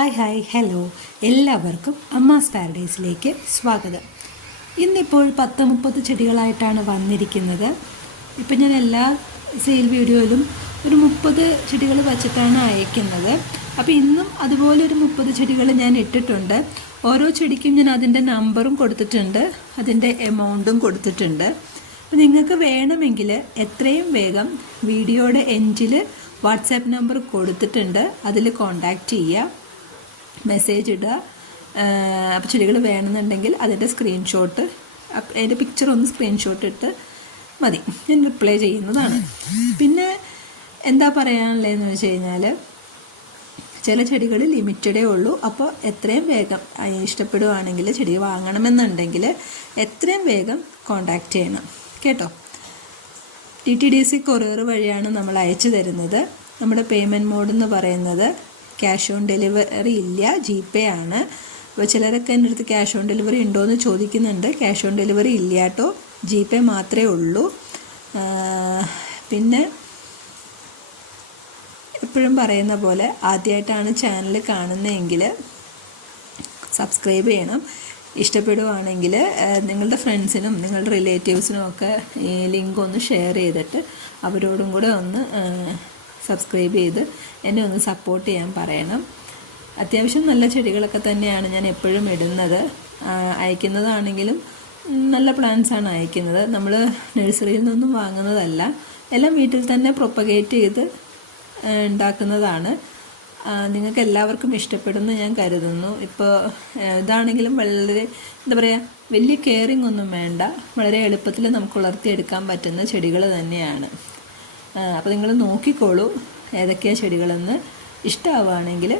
Hi hi hello. എല്ലാവർക്കും അമ്മാസ് പാരഡൈസിലേക്ക് സ്വാഗതം. ഇന്നിപ്പോൾ പത്ത് മുപ്പത് ചെടികളായിട്ടാണ് വന്നിരിക്കുന്നത്. ഇപ്പം ഞാൻ എല്ലാ സെയിൽ വീഡിയോയിലും ഒരു മുപ്പത് ചെടികൾ വച്ചിട്ടാണ് അയക്കുന്നത്. അപ്പോൾ ഇന്നും അതുപോലെ ഒരു മുപ്പത് ചെടികൾ ഞാൻ ഇട്ടിട്ടുണ്ട്. ഓരോ ചെടിക്കും ഞാൻ അതിന്റെ നമ്പറും കൊടുത്തിട്ടുണ്ട്. അതിന്റെ എമൗണ്ടും കൊടുത്തിട്ടുണ്ട്. അപ്പോൾ നിങ്ങൾക്ക് വേണമെങ്കിൽ എത്രയും വേഗം വീഡിയോയുടെ എൻഡിൽ വാട്സാപ്പ് നമ്പർ കൊടുത്തിട്ടുണ്ട്. അതിൽ കോണ്ടാക്റ്റ് ചെയ്യുക. മെസ്സേജ് ഇടുക. അപ്പോൾ ചെടികൾ വേണമെന്നുണ്ടെങ്കിൽ അതിന്റെ സ്ക്രീൻഷോട്ട് അതിന്റെ പിക്ചർ ഒന്ന് സ്ക്രീൻഷോട്ട് ഇട്ട് മതി. ഞാൻ റിപ്ലൈ ചെയ്യുന്നതാണ്. പിന്നെ എന്താ പറയാനുള്ളതെന്ന് വെച്ച് കഴിഞ്ഞാൽ ചില ചെടികൾ ലിമിറ്റഡേ ഉള്ളൂ. അപ്പോൾ എത്രയും വേഗം ഇഷ്ടപ്പെടുവാണെങ്കിൽ ചെടി വാങ്ങണമെന്നുണ്ടെങ്കിൽ എത്രയും വേഗം കോണ്ടാക്റ്റ് ചെയ്യണം. കേട്ടോ? T T D C courier വഴിയാണ് നമ്മൾ അയച്ചു തരുന്നത്. നമ്മുടെ പേയ്മെന്റ് മോഡ് എന്ന് പറയുന്നത് ക്യാഷ് ഓൺ ഡെലിവറി ഇല്ല ജി പേ ആണ്. അപ്പോൾ ചിലരൊക്കെ എന്റെ അടുത്ത് ക്യാഷ് ഓൺ ഡെലിവറി ഉണ്ടോ എന്ന് ചോദിക്കുന്നുണ്ട്. ക്യാഷ് ഓൺ ഡെലിവറി ഇല്ല കേട്ടോ. ജി പേ മാത്രമേ ഉള്ളൂ. പിന്നെ എപ്പോഴും പറയുന്ന പോലെ ആദ്യമായിട്ടാണ് ചാനൽ കാണുന്നതെങ്കിൽ സബ്സ്ക്രൈബ് ചെയ്യണം. ഇഷ്ടപ്പെടുവാണെങ്കിൽ നിങ്ങളുടെ ഫ്രണ്ട്സിനും നിങ്ങളുടെ റിലേറ്റീവ്സിനും ഒക്കെ ഈ ലിങ്ക് ഒന്ന് ഷെയർ ചെയ്തിട്ട് അവരോടും കൂടെ ഒന്ന് സബ്സ്ക്രൈബ് ചെയ്ത് എന്നെ ഒന്ന് സപ്പോർട്ട് ചെയ്യാൻ പറയണം. അത്യാവശ്യം നല്ല ചെടികളൊക്കെ തന്നെയാണ് ഞാൻ എപ്പോഴും ഇടുന്നത്. അയക്കുന്നതാണെങ്കിലും നല്ല പ്ലാന്റ്സാണ് അയക്കുന്നത്. നമ്മൾ നഴ്സറിയിൽ നിന്നും വാങ്ങുന്നതല്ല എല്ലാം വീട്ടിൽ തന്നെ പ്രൊപ്പഗേറ്റ് ചെയ്ത് ഉണ്ടാക്കുന്നതാണ്. നിങ്ങൾക്ക് എല്ലാവർക്കും ഇഷ്ടപ്പെടുന്നു ഞാൻ കരുതുന്നു. ഇപ്പോൾ ഇതാണെങ്കിലും വളരെ എന്താ പറയുക വലിയ കെയറിങ് ഒന്നും വേണ്ട. വളരെ എളുപ്പത്തിൽ നമുക്ക് വളർത്തിയെടുക്കാൻ പറ്റുന്ന ചെടികൾ തന്നെയാണ്. അപ്പോൾ നിങ്ങൾ നോക്കിക്കോളൂ ഏതൊക്കെയാണ് ചെടികളെന്ന്. ഇഷ്ടമാവുകയാണെങ്കിൽ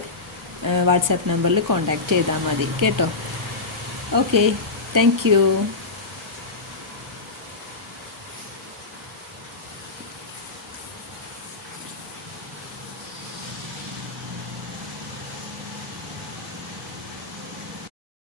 വാട്സാപ്പ് നമ്പറിൽ കോൺടാക്റ്റ് ചെയ്താൽ മതി. കേട്ടോ? Okay thank